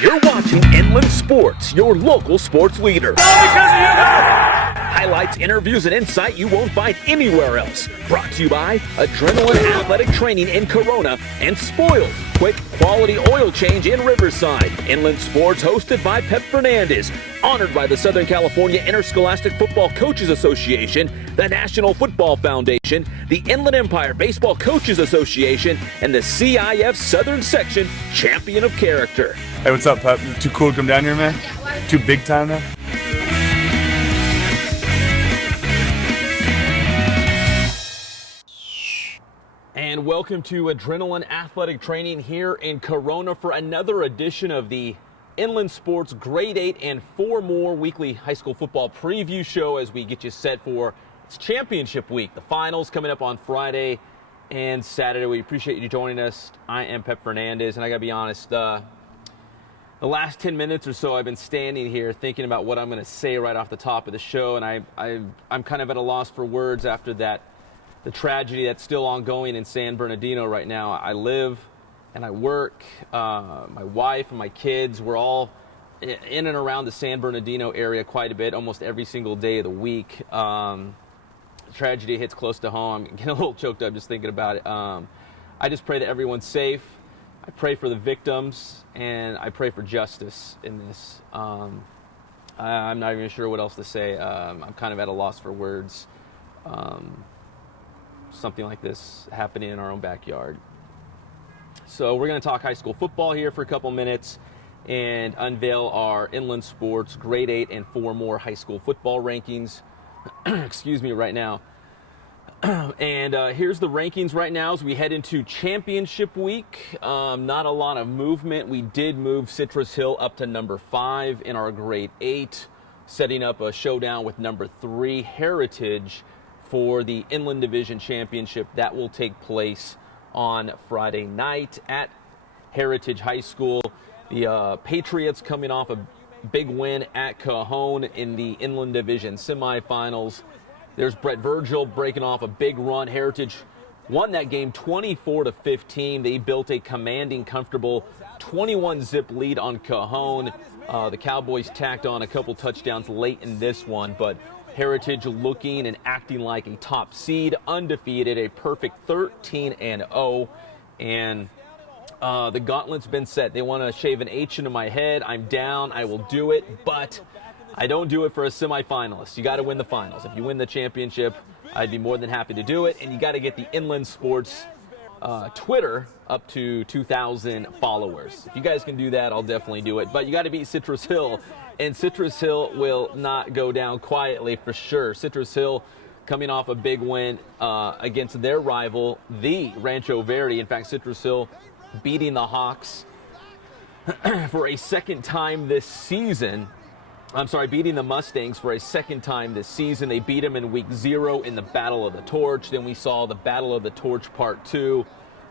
You're watching Inland Sports, your local sports leader. Highlights, interviews, and insight you won't find anywhere else. Brought to you by Adrenaline Athletic Training in Corona and Spoiled, quick quality oil change in Riverside. Inland Sports hosted by Pep Fernandez. Honored by the Southern California Interscholastic Football Coaches Association, the National Football Foundation, the Inland Empire Baseball Coaches Association, and the CIF Southern Section Champion of Character. Hey, what's up, Pep? Too cool to come down here, man? Too big time now? And welcome to Adrenaline Athletic Training here in Corona for another edition of the Inland Sports Grade 8 and 4 more weekly high school football preview show as we get you set for its championship week. The finals coming up on Friday and Saturday. We appreciate you joining us. I am Pep Fernandez, and I got to be honest, the last 10 minutes or so I've been standing here thinking about what I'm going to say right off the top of the show, and I'm kind of at a loss for words after that. The tragedy that's still ongoing in San Bernardino right now. I live and I work, my wife and my kids, we're all in and around the San Bernardino area quite a bit, almost every single day of the week. Tragedy hits close to home. I'm getting a little choked up just thinking about it. I just pray that everyone's safe. I pray for the victims, and I pray for justice in this. I'm not even sure what else to say. I'm kind of at a loss for words. Something like this happening in our own backyard. So we're going to talk high school football here for a couple minutes and unveil our Inland Sports Grade 8 and 4 more high school football rankings. Excuse me, right now. And here's the rankings right now as we head into championship week. Not a lot of movement. We did move Citrus Hill up to number 5 in our Grade 8, setting up a showdown with number 3, Heritage, for the Inland Division Championship. That will take place on Friday night at Heritage High School. The Patriots coming off a big win at Cajon in the Inland Division semifinals. There's Brett Virgil breaking off a big run. Heritage won that game 24-15. They built a commanding, comfortable 21-zip lead on Cajon. The Cowboys tacked on a couple touchdowns late in this one, but Heritage looking and acting like a top seed, undefeated, a perfect 13-0, and the gauntlet's been set. They want to shave an H into my head. I'm down. I will do it, but I don't do it for a semifinalist. You got to win the finals. If you win the championship, I'd be more than happy to do it, and you got to get the Inland Sports Twitter up to 2,000 followers. If you guys can do that, I'll definitely do it, but you got to beat Citrus Hill. And Citrus Hill will not go down quietly for sure. Citrus Hill coming off a big win against their rival, the Rancho Verde. In fact, Citrus Hill beating the Hawks for a second time this season. Beating the Mustangs for a second time this season. They beat them in week 0 in the Battle of the Torch. Then we saw the Battle of the Torch Part 2.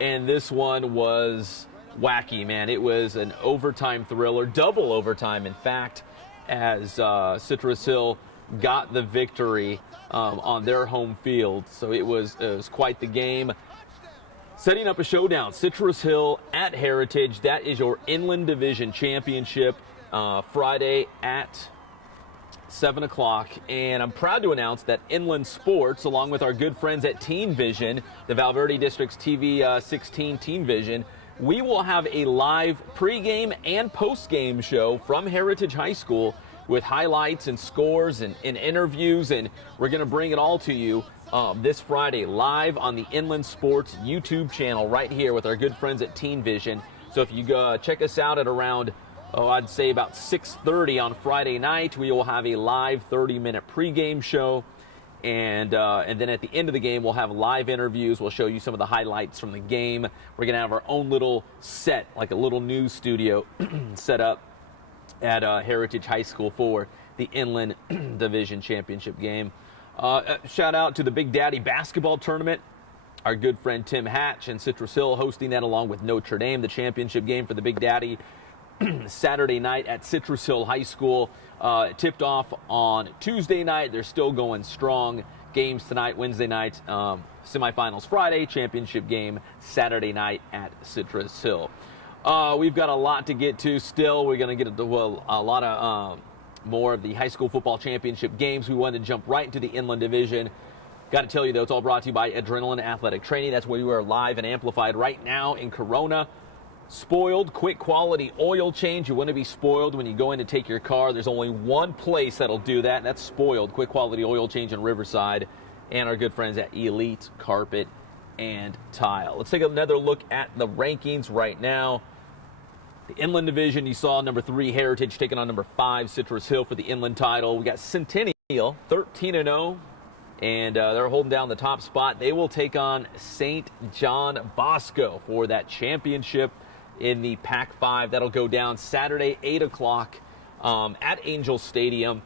And this one was wacky, man. It was an overtime thriller, double overtime, in fact, as Citrus Hill got the victory on their home field. So it was quite the game. Setting up a showdown, Citrus Hill at Heritage. That is your Inland Division Championship Friday at 7 o'clock. And I'm proud to announce that Inland Sports, along with our good friends at Teen Vision, the Valverde District's TV 16 Teen Vision, we will have a live pregame and postgame show from Heritage High School with highlights and scores and interviews, and we're going to bring it all to you this Friday live on the Inland Sports YouTube channel right here with our good friends at Teen Vision. So if you go check us out at around, I'd say about 6:30 on Friday night, we will have a live 30-minute pregame show. And then at the end of the game, we'll have live interviews. We'll show you some of the highlights from the game. We're going to have our own little set, like a little news studio set up at Heritage High School for the Inland Division Championship game. Shout out to the Big Daddy basketball tournament. Our good friend Tim Hatch and Citrus Hill hosting that along with Notre Dame, the championship game for the Big Daddy. Saturday night at Citrus Hill High School. Tipped off on Tuesday night. They're still going strong. Games tonight, Wednesday night, semifinals Friday, championship game Saturday night at Citrus Hill. We've got a lot to get to still. We're going to get a lot of more of the high school football championship games. We wanted to jump right into the Inland Division. Got to tell you, though, it's all brought to you by Adrenaline Athletic Training. That's where we are live and amplified right now in Corona. Spoiled, quick quality oil change. You want to be spoiled when you go in to take your car. There's only one place that'll do that, and that's Spoiled, quick quality oil change in Riverside, and our good friends at Elite Carpet and Tile. Let's take another look at the rankings right now. The Inland Division, you saw number 3 Heritage taking on number 5 Citrus Hill for the Inland title. We got Centennial 13-0, and they're holding down the top spot. They will take on St. John Bosco for that championship in the Pac-5. That'll go down Saturday 8 o'clock at Angel Stadium.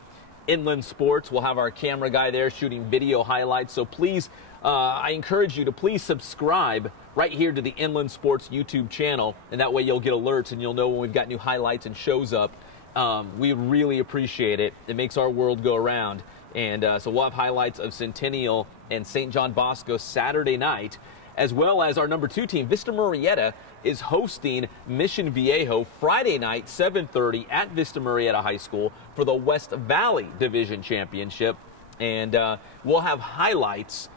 Inland Sports will have our camera guy there shooting video highlights. So please, I encourage you to please subscribe right here to the Inland Sports YouTube channel, and that way you'll get alerts and you'll know when we've got new highlights and shows up. We really appreciate it. It makes our world go around. And so we'll have highlights of Centennial and St. John Bosco Saturday night, as well as our number 2 team, Vista Murrieta, is hosting Mission Viejo Friday night, 7:30 at Vista Murrieta High School for the West Valley Division Championship. And we'll have highlights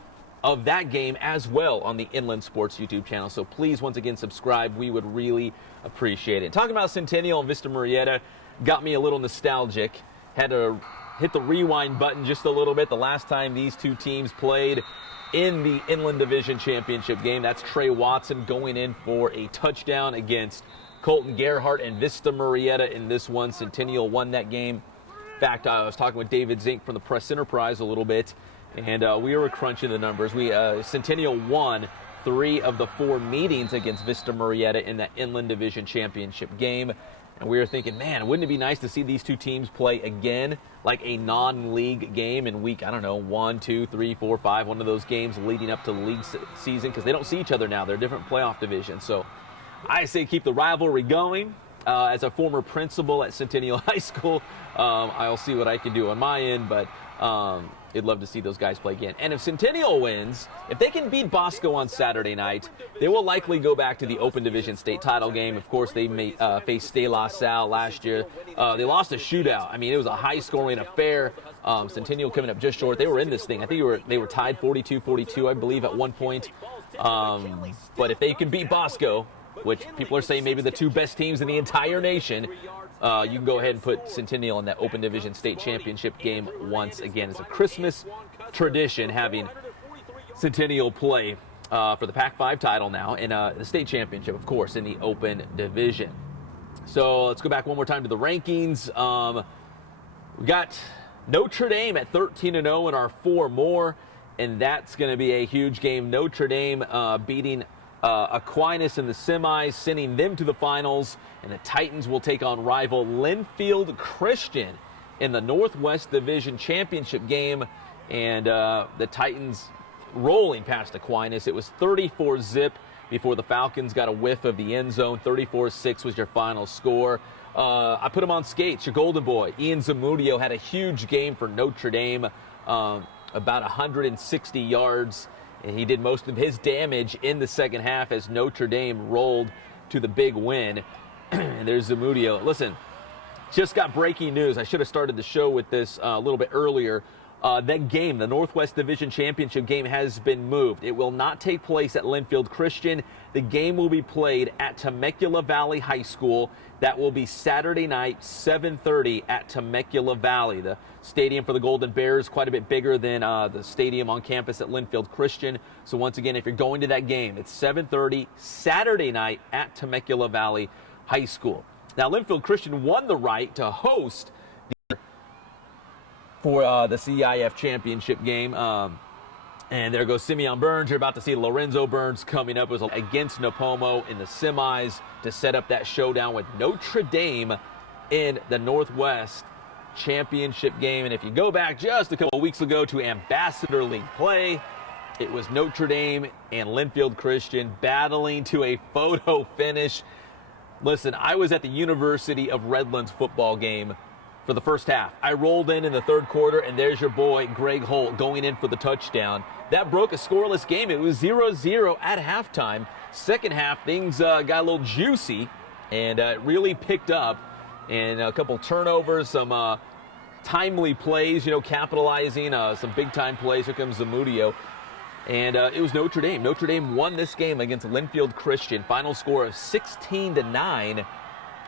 of that game as well on the Inland Sports YouTube channel. So please, once again, subscribe. We would really appreciate it. Talking about Centennial and Vista Murrieta got me a little nostalgic. Had to hit the rewind button just a little bit. The last time these two teams played in the Inland Division Championship game, that's Trey Watson going in for a touchdown against Colton Gerhardt and Vista Murrieta in this one. Centennial won that game. In fact, I was talking with David Zink from the Press Enterprise a little bit, and we were crunching the numbers. Centennial won 3 of the 4 meetings against Vista Murrieta in that Inland Division Championship game. And we were thinking, man, wouldn't it be nice to see these two teams play again, like a non-league game in week, 1, 2, 3, 4, 5, one of those games leading up to the league season, because they don't see each other now. They're different playoff divisions. So I say keep the rivalry going. As a former principal at Centennial High School, I'll see what I can do on my end, but I'd love to see those guys play again. And if Centennial wins, if they can beat Bosco on Saturday night, they will likely go back to the Open Division state title game. Of course, they faced De La Salle last year. They lost a shootout. I mean, it was a high-scoring affair. Centennial coming up just short. They were in this thing. I think they were tied 42-42, I believe, at one point. But if they can beat Bosco, which people are saying maybe the 2 best teams in the entire nation, you can go ahead and put Centennial in that Open Division State Championship game once again. It's a Christmas tradition having Centennial play for the Pac-5 title now, and the state championship, of course, in the Open Division. So let's go back one more time to the rankings. We got Notre Dame at 13-0 in our 4 more, and that's going to be a huge game. Notre Dame beating Aquinas in the semis, sending them to the finals, and the Titans will take on rival Linfield Christian in the Northwest Division Championship game, and the Titans rolling past Aquinas. It was 34-0 before the Falcons got a whiff of the end zone. 34-6 was your final score. I put him on skates, your golden boy. Ian Zamudio had a huge game for Notre Dame, about 160 yards. And he did most of his damage in the second half as Notre Dame rolled to the big win. And there's Zamudio. Listen, just got breaking news. I should have started the show with this a little bit earlier. That game, the Northwest Division Championship game, has been moved. It will not take place at Linfield Christian. The game will be played at Temecula Valley High School. That will be Saturday night, 7:30 at Temecula Valley. The stadium for the Golden Bears quite a bit bigger than the stadium on campus at Linfield Christian. So once again, if you're going to that game, it's 7:30 Saturday night at Temecula Valley High School. Now, Linfield Christian won the right to host for the CIF Championship game. And there goes Simeon Burns. You're about to see Lorenzo Burns coming up. It was against Napomo in the semis to set up that showdown with Notre Dame in the Northwest Championship game. And if you go back just a couple of weeks ago to Ambassador League play, it was Notre Dame and Linfield Christian battling to a photo finish. Listen, I was at the University of Redlands football game for the first half. I rolled in the third quarter, and there's your boy, Greg Holt, going in for the touchdown. That broke a scoreless game. It was 0-0 at halftime. Second half, things got a little juicy And it really picked up, and a couple turnovers, some timely plays, capitalizing, some big-time plays. Here comes Zamudio. And it was Notre Dame. Notre Dame won this game against Linfield Christian. Final score of 16-9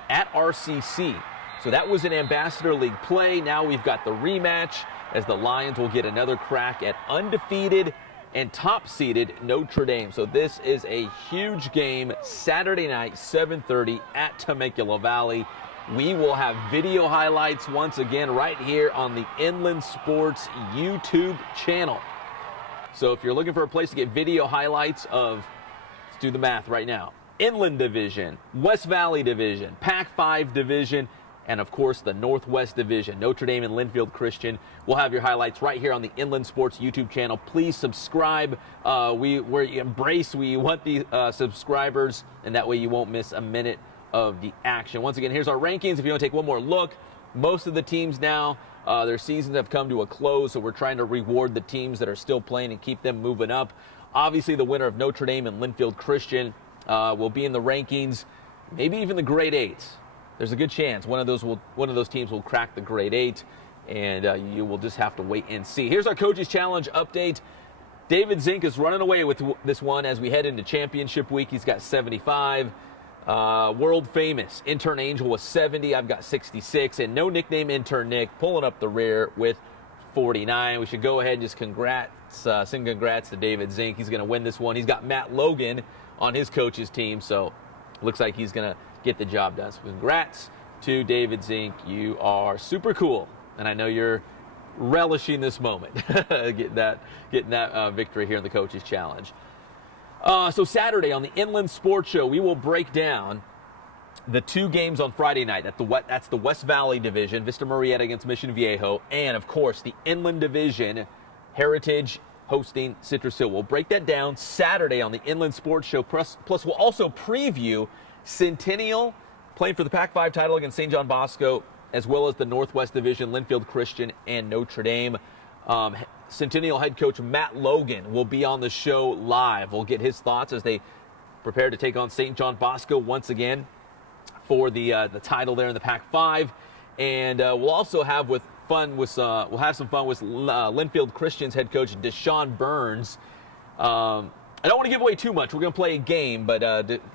at RCC. So that was an Ambassador League play. Now we've got the rematch as the Lions will get another crack at undefeated and top-seeded Notre Dame. So this is a huge game, Saturday night, 7:30 at Temecula Valley. We will have video highlights once again right here on the Inland Sports YouTube channel. So if you're looking for a place to get video highlights of, let's do the math right now, Inland Division, West Valley Division, Pac-5 Division, and of course the Northwest Division, Notre Dame and Linfield Christian. We'll have your highlights right here on the Inland Sports YouTube channel. Please subscribe. We want the subscribers, and that way you won't miss a minute of the action. Once again, here's our rankings. If you want to take one more look, most of the teams now, their seasons have come to a close, so we're trying to reward the teams that are still playing and keep them moving up. Obviously, the winner of Notre Dame and Linfield Christian will be in the rankings, maybe even the grade 8. There's a good chance one of those teams will crack the grade 8, and you will just have to wait and see. Here's our Coaches Challenge update. David Zink is running away with this one as we head into championship week. He's got 75. World famous Intern Angel with 70. I've got 66. And no nickname Intern Nick pulling up the rear with 49. We should go ahead and just sing congrats to David Zink. He's going to win this one. He's got Matt Logan on his coach's team, so looks like he's going to get the job done. So congrats to David Zink. You are super cool, and I know you're relishing this moment, getting that victory here in the Coaches Challenge. So Saturday on the Inland Sports Show, we will break down the two games on Friday night. That's the West Valley Division, Vista Murrieta against Mission Viejo, and of course the Inland Division, Heritage hosting Citrus Hill. We'll break that down Saturday on the Inland Sports Show. Plus we'll also preview Centennial playing for the Pac-5 title against St. John Bosco, as well as the Northwest Division, Linfield Christian and Notre Dame. Centennial head coach Matt Logan will be on the show live. We'll get his thoughts as they prepare to take on St. John Bosco once again for the title there in the Pac-5. And we'll also have some fun with Linfield Christian's head coach Deshaun Burns. I don't want to give away too much. We're going to play a game, but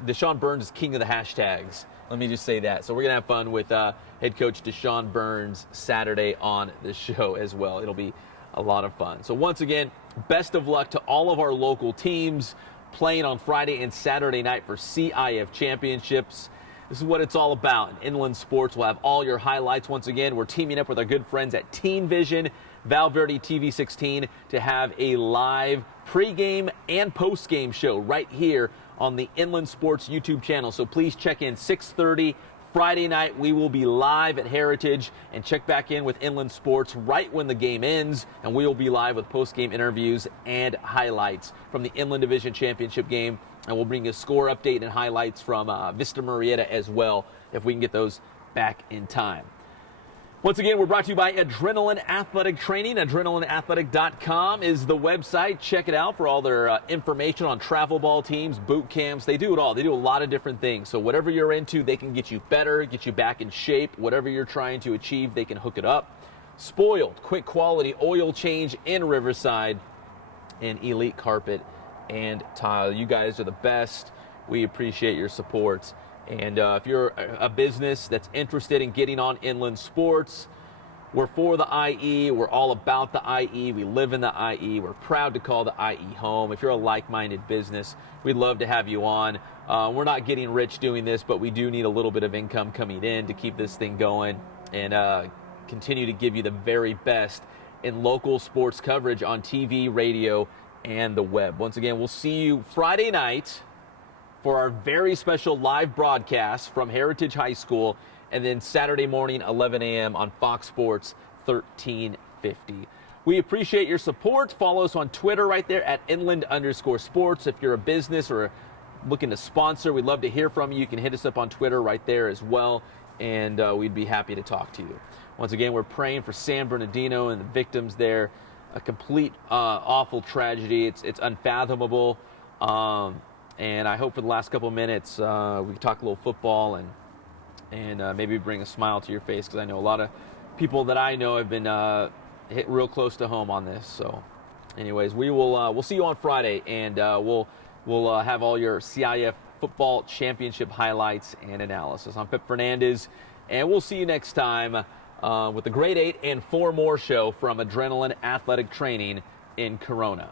Deshaun Burns is king of the hashtags. Let me just say that. So we're going to have fun with head coach Deshaun Burns Saturday on the show as well. It'll be a lot of fun. So once again, best of luck to all of our local teams playing on Friday and Saturday night for CIF Championships. This is what it's all about. In Inland Sports, we'll have all your highlights. Once again, we're teaming up with our good friends at Teen Vision, Valverde TV 16 to have a live pregame and postgame show right here on the Inland Sports YouTube channel. So please check in 6:30 Friday night. We will be live at Heritage, and check back in with Inland Sports right when the game ends, and we will be live with postgame interviews and highlights from the Inland Division Championship game. And we'll bring you a score update and highlights from Vista Murrieta as well, if we can get those back in time. Once again, we're brought to you by Adrenaline Athletic Training. AdrenalineAthletic.com is the website. Check it out for all their information on travel ball teams, boot camps. They do it all. They do a lot of different things. So whatever you're into, they can get you better, get you back in shape. Whatever you're trying to achieve, they can hook it up. Spoiled, quick quality oil change in Riverside, and elite carpet and tile. You guys are the best. We appreciate your support. And if you're a business that's interested in getting on Inland Sports, we're for the IE. We're all about the IE. We live in the IE. We're proud to call the IE home. If you're a like-minded business, we'd love to have you on. We're not getting rich doing this, but we do need a little bit of income coming in to keep this thing going and continue to give you the very best in local sports coverage on TV, radio, and the web. Once again, we'll see you Friday night for our very special live broadcast from Heritage High School, and then Saturday morning, 11 a.m. on Fox Sports 1350. We appreciate your support. Follow us on Twitter right there at Inland_sports. If you're a business or looking to sponsor, we'd love to hear from you. You can hit us up on Twitter right there as well, and we'd be happy to talk to you. Once again, we're praying for San Bernardino and the victims there. A complete awful tragedy. It's unfathomable. And I hope for the last couple of minutes we can talk a little football and maybe bring a smile to your face, because I know a lot of people that I know have been hit real close to home on this. So anyways, we'll see you on Friday, and we'll have all your CIF football championship highlights and analysis. I'm Pep Fernandez, and we'll see you next time with the Grade 8 and 4 more show from Adrenaline Athletic Training in Corona.